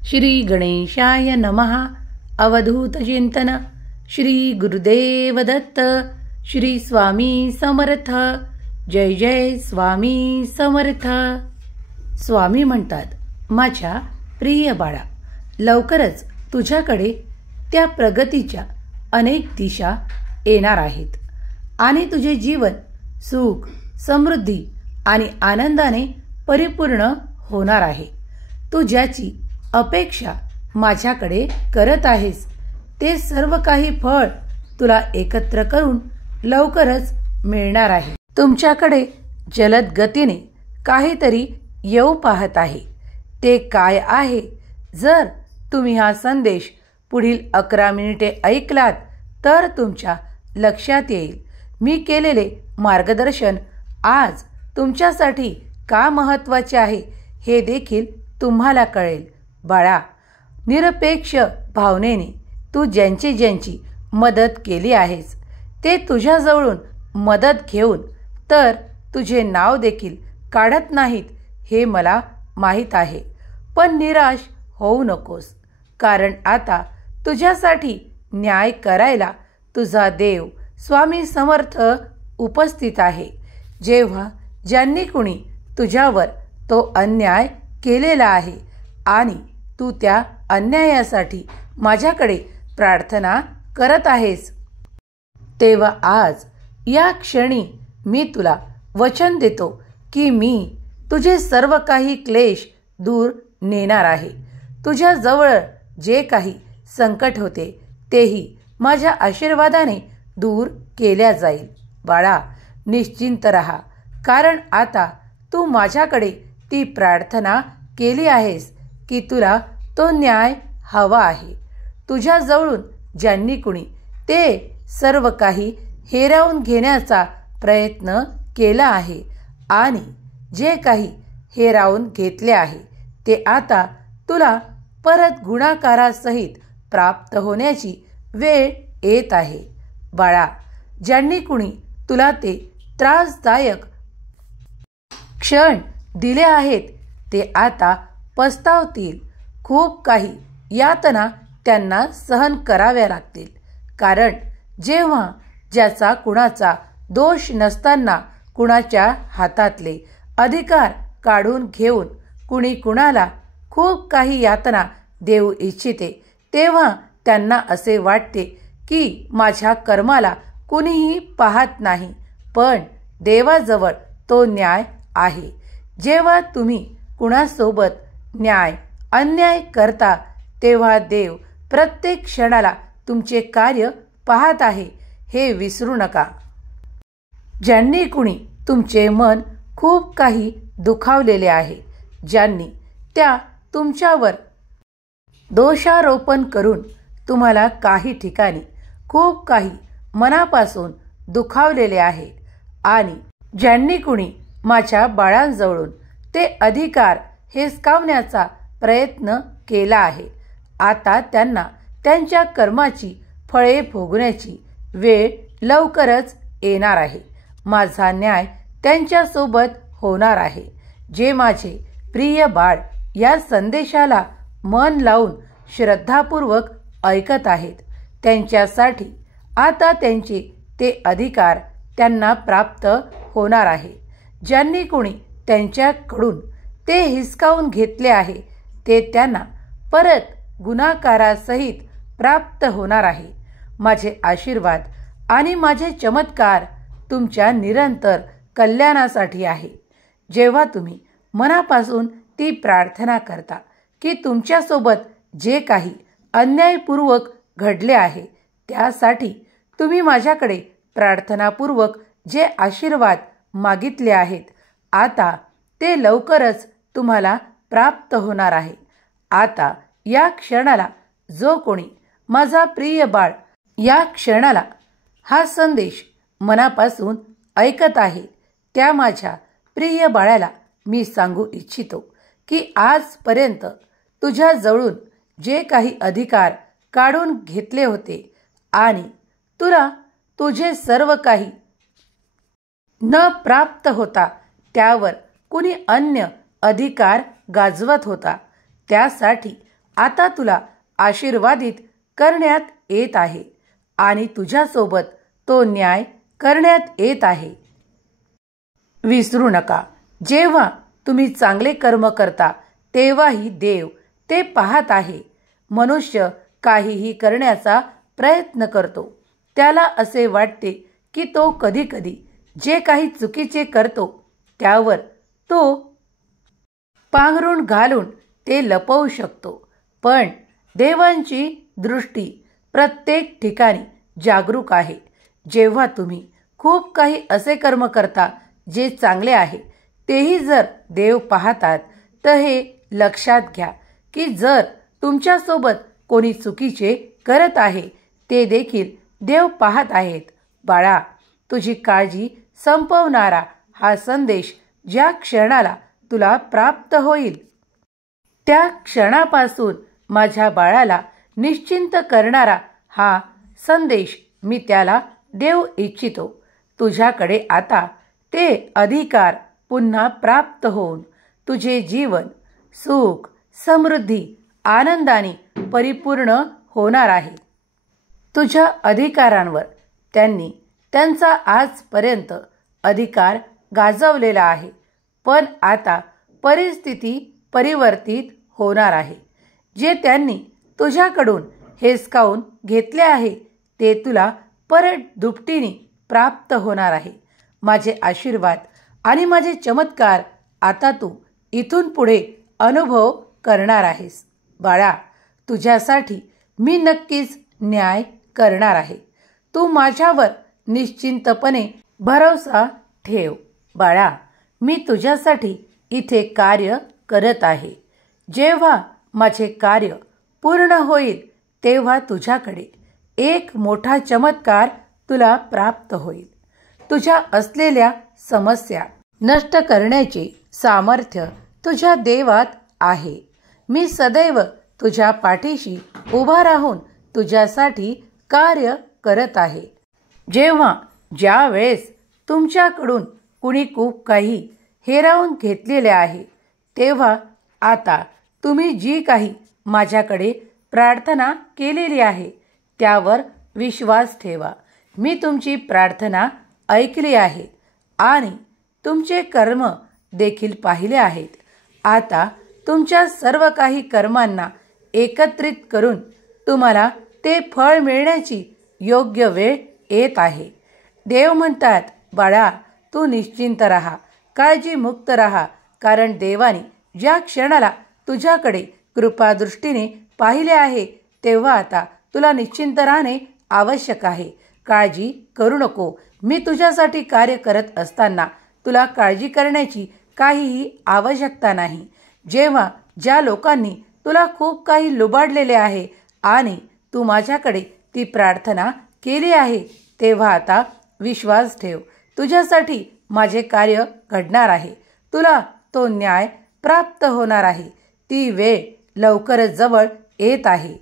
श्री गणेशाय नमः. अवधूत चिंतन. श्री गुरुदेव दत्त. श्री स्वामी समर्थ. जय जय स्वामी समर्थ. स्वामी म्हणतात, माझ्या प्रिय बाळा, लवकरच तुझ्याकडे त्या प्रगतीच्या अनेक दिशा येणार आहेत आणि तुझे जीवन सुख, समृद्धी आणि आनंदाने परिपूर्ण होणार आहे. तू ज्याची अपेक्षा माझ्याकडे करत आहेस ते सर्व काही फळ तुला एकत्र करून लवकरच मिळणार आहे. तुमच्याकडे जलद गतीने काहीतरी येऊ पाहत आहे. ते काय आहे? जर तुम्ही हा संदेश पुढील 11 मिनिटे ऐकलात तर तुमच्या लक्षात येईल. मी केलेले मार्गदर्शन आज तुमच्यासाठी का महत्त्वाचे आहे हे देखील तुम्हाला कळेल. बाळा, निरपेक्ष भावनेने तू ज्यांची मदत केली आहेस ते तुझ्याजवळून मदत घेऊन तर तुझे नाव देखील काढत नाहीत हे मला माहीत आहे. पण निराश होऊ नकोस, कारण आता तुझ्यासाठी न्याय करायला तुझा देव स्वामी समर्थ उपस्थित आहे. जेव्हा ज्यांनी कुणी तुझ्यावर तो अन्याय केलेला आहे आणि तू त्या अन्यायासाठी माझ्याकडे प्रार्थना करत आहेस, तेव्हा आज या क्षणी मी तुला वचन देतो की मी तुझे सर्व काही क्लेश दूर नेणार आहे. तुझ्या जवळ जे काही संकट होते तेही माझ्या आशीर्वादाने दूर केल्या जाईल. बाळा, निश्चिंत रहा, कारण आता तू माझ्याकडे ती प्रार्थना केली आहेस की तुला तो न्याय हवा आहे. तुझ्याजवळून ज्यांनी कुणी ते सर्व काही हिरावून घेण्याचा प्रयत्न केला आहे आणि जे काही हिरावून घेतले आहे ते आता तुला परत गुणाकारासहित प्राप्त होण्याची वेळ येत आहे. बाळा, ज्यांनी कुणी तुला ते त्रासदायक क्षण दिले आहेत ते आता पस्तावतील. खूप काही यातना त्यांना सहन कराव्या लागतील, कारण जेव्हा ज्याचा कुणाचा दोष नसताना कुणाच्या हातातले अधिकार काढून घेऊन कुणी कुणाला खूप काही यातना देऊ इच्छिते, तेव्हा त्यांना असे वाटते की माझ्या कर्माला कुणीही पाहत नाही. पण देवाजवळ तो न्याय आहे. जेव्हा तुम्ही कुणासोबत अन्याय करता तेव्हा देव प्रत्येक क्षणाला तुमचे कार्य पाहत आहे हे विसरू नका. ज्यांनी कुणी तुमचे मन खूप काही दुखावलेले आहे, ज्यांनी त्या तुमच्यावर दोषारोपण करून तुम्हाला काही ठिकाणी खूप काही मनापासून दुखावलेले आहे आणि ज्यांनी कुणी माझ्या बाळांजवळून ते अधिकार हिसकावण्याचा प्रयत्न केला आहे, आता त्यांना त्यांच्या कर्माची फळे भोगण्याची वेळ लवकरच येणार आहे. माझा न्याय त्यांच्यासोबत होणार आहे. जे माझे प्रिय बाळ या संदेशाला मन लावून श्रद्धापूर्वक ऐकत आहेत त्यांच्यासाठी आता त्यांचे ते अधिकार त्यांना प्राप्त होणार आहे. ज्यांनी कोणी त्यांच्याकडून ते हिसकावून घेतले आहे ते त्यांना परत गुणाकारासहित प्राप्त होणार आहे. माझे आशीर्वाद आणि माझे चमत्कार तुमच्या निरंतर कल्याणासाठी आहे. जेव्हा तुम्ही मनापासून ती प्रार्थना करता की तुमच्यासोबत जे काही अन्यायपूर्वक घडले आहे त्यासाठी तुम्ही माझ्याकडे प्रार्थनापूर्वक जे आशीर्वाद मागितले आहेत, आता ते लवकरच तुम्हाला प्राप्त होणार आहे. आता या क्षणाला जो कोणी माझा प्रिय बाळ या क्षणाला हा संदेश मनापासून ऐकत आहे त्या माझ्या प्रिय बाळाला मी सांगू इच्छितो की आजपर्यंत तुझ्या जवळून जे काही अधिकार काढून घेतले होते आणि तुला तुझे सर्व काही न प्राप्त होता त्यावर कुणी अन्य अधिकार गाजवत होता, त्यासाठी आता तुला आशीर्वादित करण्यात येत आहे आणि तुझ्यासोबत तो न्याय करण्यात येत आहे. विसरू नका, जेव्हा तुम्ही चांगले कर्म करता तेव्हाही देव ते पाहत आहे. मनुष्य काहीही करण्याचा प्रयत्न करतो, त्याला असे वाटते की तो कधीकधी जे काही चुकीचे करतो त्यावर तो पांघरूण घालून ते लपवू शकतो. पण देवांची दृष्टी प्रत्येक ठिकाणी जागरूक आहे. जेव्हा तुम्ही खूप काही असे कर्म करता जे चांगले आहे, तेही जर देव पाहतात, तर हे लक्षात घ्या की जर तुमच्यासोबत कोणी चुकीचे करत आहे, ते देखील देव पाहत आहेत. बाळा, तुझी काळजी संपवणारा हा संदेश ज्या क्षणाला तुला प्राप्त होईल, त्या क्षणापासून माझ्या बाळाला निश्चिंत करणारा हा संदेश मी त्याला देऊ इच्छितो. तुझ्याकडे आता ते अधिकार पुन्हा प्राप्त होऊन तुझे जीवन सुख, समृद्धी, आनंदाने परिपूर्ण होणार आहे. तुझ्या अधिकारांवर त्यांनी त्यांचा आजपर्यंत अधिकार गाजवलेला आहे, पण आता परिस्थिती परिवर्तित होणार आहे. जे त्यांनी तुझ्याकडून हिसकावून घेतले आहे ते तुला परत दुपटीने प्राप्त होणार आहे. माझे आशीर्वाद आणि माझे चमत्कार आता तू इथून पुढे अनुभव करणार आहेस. बाळा, तुझ्यासाठी मी नक्कीच न्याय करणार आहे. तू माझ्यावर निश्चिंतपणे भरोसा ठेव. बाळा, मी तुझ्यासाठी इथे कार्य करत आहे. जेव्हा माझे कार्य पूर्ण होईल तेव्हा तुझ्याकडे एक मोठा चमत्कार तुला प्राप्त होईल. तुझ्या असलेल्या समस्या नष्ट करण्याचे सामर्थ्य तुझ्या देवात आहे. मी सदैव तुझ्या पाठीशी उभा राहून तुझ्यासाठी कार्य करत आहे. जेव्हा ज्या वेळेस तुमच्याकडून कुणी खूप काही हिरावून घेतलेले आहे, तेव्हा आता तुम्ही जी काही माझ्याकडे प्रार्थना केलेली आहे त्यावर विश्वास ठेवा. मी तुमची प्रार्थना ऐकली आहे आणि तुमचे कर्म देखील पाहिले आहेत. आता तुमच्या सर्व काही कर्मांना एकत्रित करून तुम्हाला ते फळ मिळण्याची योग्य वेळ येत आहे. देव म्हणतात, बाळा, तू निश्चिंत राहा, काळजीमुक्त राहा, कारण देवाने ज्या क्षणाला तुझ्याकडे कृपादृष्टीने पाहिले आहे तेव्हा आता तुला निश्चिंत राहणे आवश्यक आहे. काळजी करू नको. मी तुझ्यासाठी कार्य करत असताना तुला काळजी करण्याची काहीही आवश्यकता नाही. जेव्हा ज्या लोकांनी तुला खूप काही लुबाडलेले आहे आणि तू माझ्याकडे ती प्रार्थना केली आहे, तेव्हा आता विश्वास ठेव. तुझ्यासाठी माझे कार्य घडणार आहे. तुला तो न्याय प्राप्त होणार आहे. ती वेळ लवकरच जवळ येत आहे.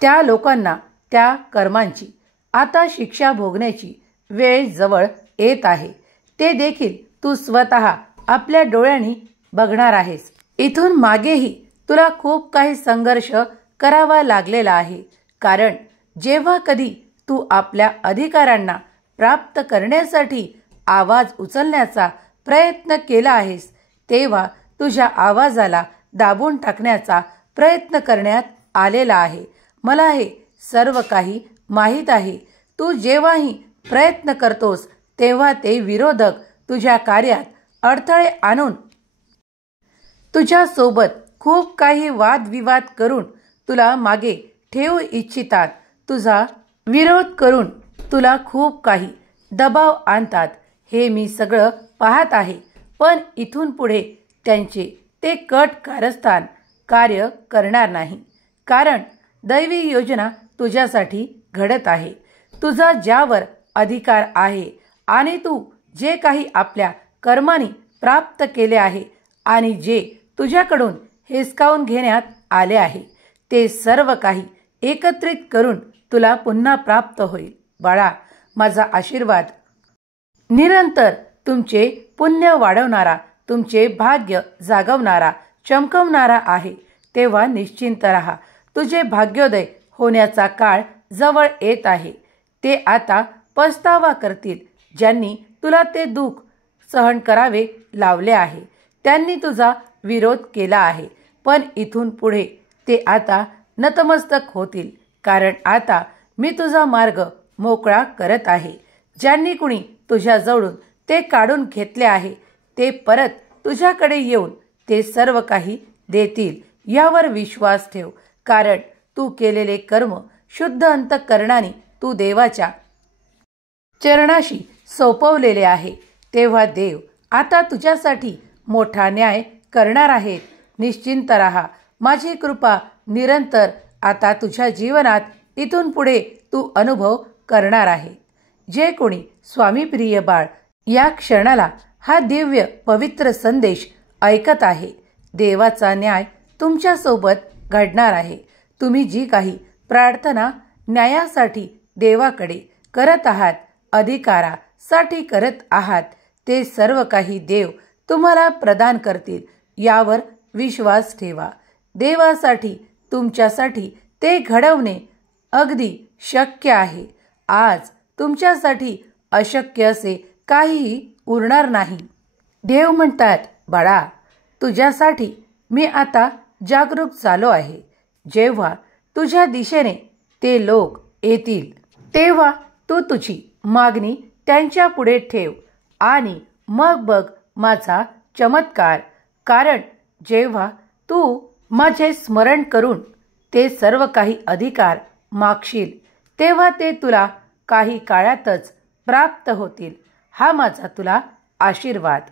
त्या लोकांना त्या कर्मांची आता शिक्षा भोगण्याची वेळ जवळ येत आहे. ते देखील तू स्वतः आपल्या डोळ्यांनी बघणार आहेस. इथून मागेही तुला खूप काही संघर्ष करावा लागलेला आहे, कारण जेव्हा कधी तू आपल्या अधिकारांना प्राप्त करण्यासाठी आवाज उचलण्याचा प्रयत्न केला आहेस, तेव्हा तुझ्या आवाजाला दाबून टाकण्याचा प्रयत्न करण्यात आलेला आहे. मला हे सर्व काही माहीत आहे. तू जेव्हाही प्रयत्न करतोस तेव्हा ते विरोधक तुझ्या कार्यात अडथळे आणून तुझ्यासोबत खूप काही वादविवाद करून तुला मागे ठेवू इच्छितात. तुझा विरोध करून तुला खूप काही दबाव आणतात. हे मी सगळं पाहत आहे, पण इथून पुढे त्यांचे ते कट कारस्थान कार्य करणार नाही, कारण दैवी योजना तुझ्यासाठी घडत आहे. तुझा ज्यावर अधिकार आहे आणि तू जे काही आपल्या कर्माने प्राप्त केले आहे आणि जे तुझ्याकडून हिसकावून घेण्यात आले आहे, ते सर्व काही एकत्रित करून तुला पुन्हा प्राप्त होईल. बाळा, माझा आशीर्वाद निरंतर तुमचे पुण्य वाढवणारा, तुमचे भाग्य जागवणारा, चमकवणारा आहे. तेव्हा निश्चिंत राहा. तुझे भाग्योदय होण्याचा काळ जवळ येत आहे. ते आता पछतावा करतील ज्यांनी तुला ते दुःख सहन करावे लावले आहे. त्यांनी तुझा विरोध केला आहे, पण इथून पुढे ते आता नतमस्तक होतील, कारण आता मी तुझा मार्ग मोकळा करत आहे. ज्यांनी कुणी तुझ्याजवळून ते काढून घेतले आहे ते परत तुझ्याकडे येऊन ते सर्व काही देतील. यावर विश्वास ठेव, कारण तू केलेले कर्म शुद्ध अंतःकरणाने तू देवाच्या चरणाशी सोपवलेले आहे. तेव्हा देव आता तुझ्यासाठी मोठा न्याय करणार आहेत. निश्चिंत राहा. माझी कृपा निरंतर आता तुझ्या जीवनात इथून पुढे तू अनुभव करणार आहे. जे कोणी स्वामी प्रिय बाळ या क्षणाला हा दिव्य पवित्र संदेश ऐकत आहे, देवाचा न्याय तुमच्यासोबत घडणार आहे. तुम्ही जी काही प्रार्थना न्यायासाठी देवाकडे करत आहात, अधिकारासाठी करत आहात, ते सर्व काही देव तुम्हाला प्रदान करतील. यावर विश्वास ठेवा. देवासाठी तुमच्यासाठी ते घडवणे अगदी शक्य आहे. आज तुमच्यासाठी अशक्य असे काहीही उरणार नाही. देव म्हणतात, बाळा, तुझ्यासाठी मी आता जागरूक झालो आहे. जेव्हा तुझ्या दिशेने ते लोक येतील तेव्हा तू तुझी मागणी त्यांच्या पुढे ठेव आणि मग बघ माझा चमत्कार. कारण जेव्हा तू माझे स्मरण करून ते सर्व काही अधिकार मागशील तेव्हा ते तुला काही काळातच प्राप्त होतील. हा माझा तुला आशीर्वाद.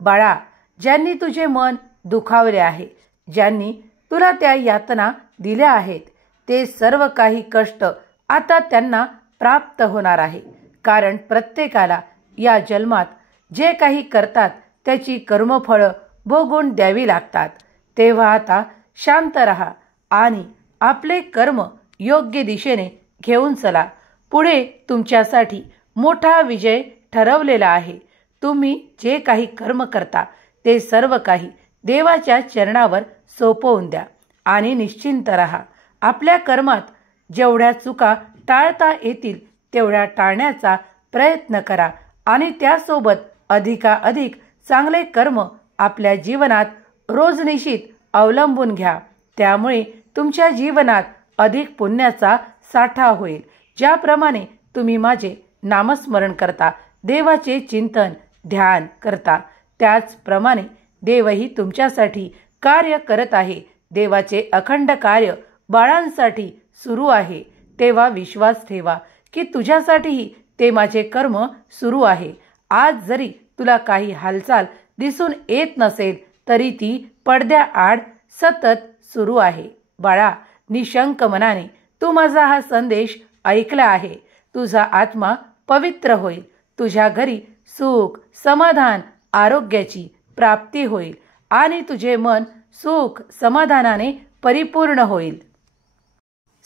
बाळा, ज्यांनी तुझे मन दुखावले आहे, ज्यांनी तुला त्या यातना दिल्या आहेत, ते सर्व काही कष्ट आता त्यांना प्राप्त होणार आहे. कारण प्रत्येकाला या जन्मात जे काही करतात त्याची कर्मफळं भोगून द्यावी लागतात. तेव्हा आता शांत राहा आणि आपले कर्म योग्य दिशेने घेऊन चला. पुढे तुमच्यासाठी मोठा विजय ठरवलेला आहे. तुम्ही जे काही कर्म करता ते सर्व काही देवाच्या चरणावर सोपवून द्या आणि निश्चिंत राहा. आपल्या कर्मात जेवढ्या चुका टाळता येतील तेवढ्या टाळण्याचा प्रयत्न करा आणि त्यासोबत अधिकाधिक चांगले कर्म आपल्या जीवनात रोजनिशीत अवलंबून घ्या. त्यामुळे तुमच्या जीवनात अधिक पुण्याचा साठा होईल. ज्याप्रमाणे तुम्ही माझे नामस्मरण करता, देवाचे चिंतन ध्यान करता, त्याचप्रमाणे देवही तुमच्यासाठी कार्य करत आहे. देवाचे अखंड कार्य बाळांसाठी सुरू आहे. तेव्हा विश्वास ठेवा की तुझ्यासाठीही ते माझे कर्म सुरू आहे. आज जरी तुला काही हालचाल दिसून येत नसेल तरी ती पडद्याआड सतत सुरू आहे. बाळा, निशंक मनाने तू माझा हा संदेश ऐकला आहे. तुझा आत्मा पवित्र होईल. तुझ्या घरी सुख, समाधान, आरोग्याची प्राप्ती होईल आणि तुझे मन सुख समाधानाने परिपूर्ण होईल.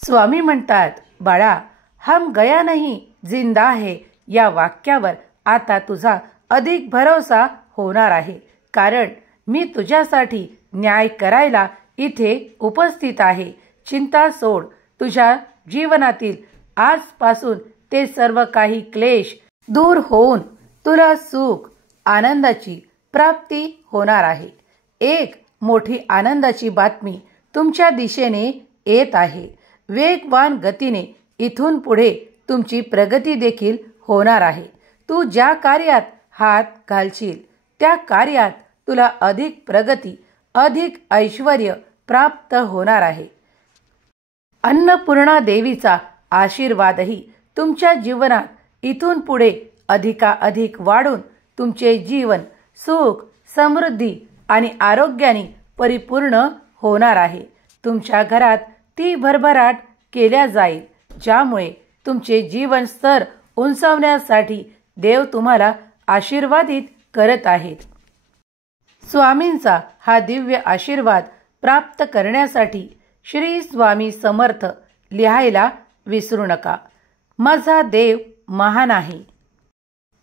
स्वामी म्हणतात, बाळा, हम गया नहीं जिंदा है या वाक्यावर आता तुझा अधिक भरोसा होणार आहे. कारण मी तुझ्यासाठी न्याय करायला इथे उपस्थित आहे. चिंता सोड. तुझ्या जीवनातील आजपासून ते सर्व काही क्लेश दूर होऊन तुला सुख आनंदाची प्राप्ती होणार आहे. एक मोठी आनंदाची बातमी तुमच्या दिशेने येत आहे. वेगवान गतीने इथून पुढे तुमची प्रगती देखील होणार आहे. तू ज्या कार्यात हात घालशील त्या कार्यात तुला अधिक प्रगती, अधिक ऐश्वर्य प्राप्त होणार आहे. अन्नपूर्णा देवीचा आशीर्वादही तुमच्या जीवनात इथून पुढे अधिकाधिक वाढून तुमचे जीवन सुख, समृद्धी आणि आरोग्याने परिपूर्ण होणार आहे. तुमच्या घरात ती भरभराट केल्या जाईल, ज्यामुळे तुमचे जीवन स्तर उंचावण्यासाठी देव तुम्हाला आशीर्वादित करत आहेत. स्वामींचा हा दिव्य आशीर्वाद प्राप्त करण्यासाठी श्री स्वामी समर्थ लिहायला विसरू नका. माझा देव महान आहे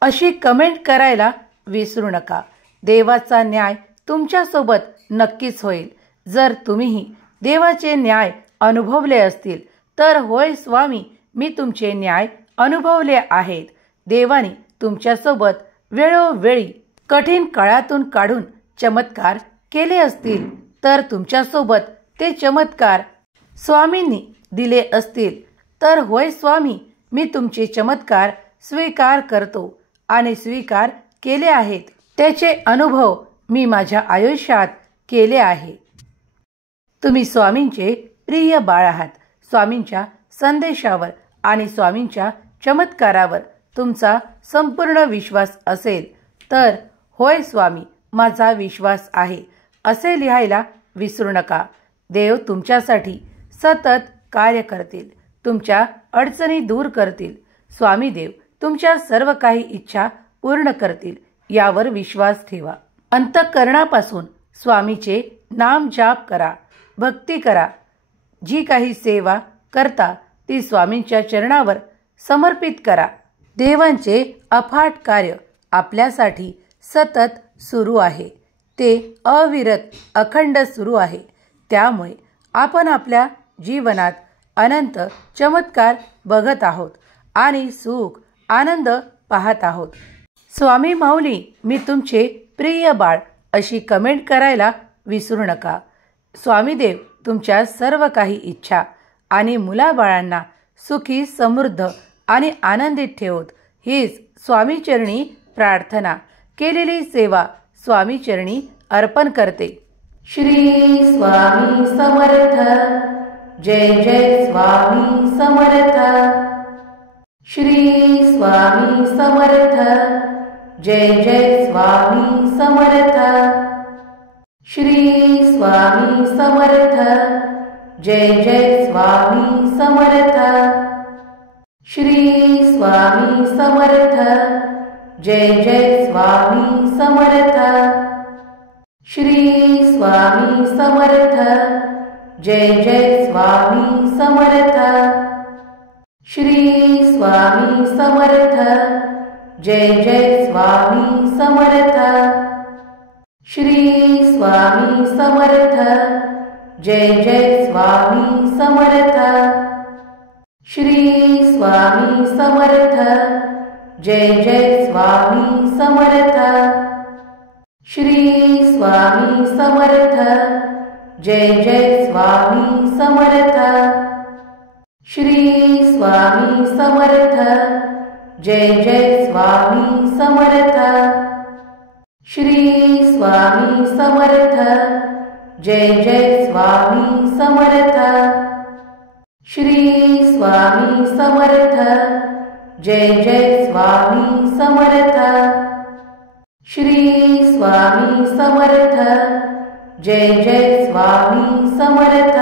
अशी कमेंट करायला विसरू नका. देवाचा न्याय तुमच्यासोबत नक्कीच होईल जर तुम्हीही देवाचे न्याय अनुभवले असतील तर होय स्वामी, मी तुमचे न्याय अनुभवले आहेत. देवाने तुमच्यासोबत वेळोवेळी कठीण काळातून काढून चमत्कार केले असतील तर तुमच्यासोबत ते चमत्कार स्वामींनी दिले असतील तर होय स्वामी, मी तुमचे चमत्कार स्वीकार करतो आणि स्वीकार केले आहेत. त्याचे अनुभव मी माझ्या आयुष्यात केले आहे. तुम्ही स्वामींचे प्रिय बाळ आहात. स्वामींच्या संदेशावर आणि स्वामींच्या चमत्कारावर तुमचा संपूर्ण विश्वास असेल तर होय स्वामी, माझा विश्वास आहे असे लिहायला विसरू नका. देव तुमच्यासाठी सतत कार्य करतील, तुमच्या अडचणी दूर करतील. स्वामी देव तुमच्या सर्व काही इच्छा पूर्ण करतील यावर विश्वास ठेवा. अंतःकरणापासून स्वामीचे नाम जाप करा, भक्ती करा. जी काही सेवा करता ती स्वामींच्या चरणावर समर्पित करा. देवांचे अफाट कार्य आपल्यासाठी सतत सुरू आहे. ते अविरत अखंड सुरू आहे. त्यामुळे आपण आपल्या जीवनात अनंत चमत्कार बघत आहोत आणि सुख आनंद पाहत आहोत. स्वामी माऊली, मी तुमचे प्रिय बाळ अशी कमेंट करायला विसरू नका. स्वामीदेव तुमच्या सर्व काही इच्छा आणि मुलाबाळांना सुखी, समृद्ध आणि आनंदित ठेवत हीच स्वामीचरणी प्रार्थना. केलेली सेवा स्वामीचरणी अर्पण करते. श्री स्वामी समर्थ. जय जय स्वामी समर्थ. श्री स्वामी समर्थ. जय जय स्वामी समर्थ. श्री स्वामी समर्थ. जय जय स्वामी समर्थ. श्री स्वामी समर्थ. जय जय स्वामी समर्थ. श्री स्वामी समर्थ. जय जय स्वामी समर्थ. श्री स्वामी समर्थ. जय जय स्वामी समर्थ. श्री स्वामी समर्थ. जय जय स्वामी समर्थ. श्री स्वामी समर्थ. जय जय स्वामी समर्थ. श्री स्वामी समर्थ. जय जय स्वामी समर्थ. श्री स्वामी समर्थ. जय जय स्वामी समर्थ. श्री स्वामी समर्थ. जय जय स्वामी समर्थ. श्री स्वामी समर्थ. जय जय स्वामी समर्थ. श्री स्वामी समर्थ. जय जय स्वामी समर्थ.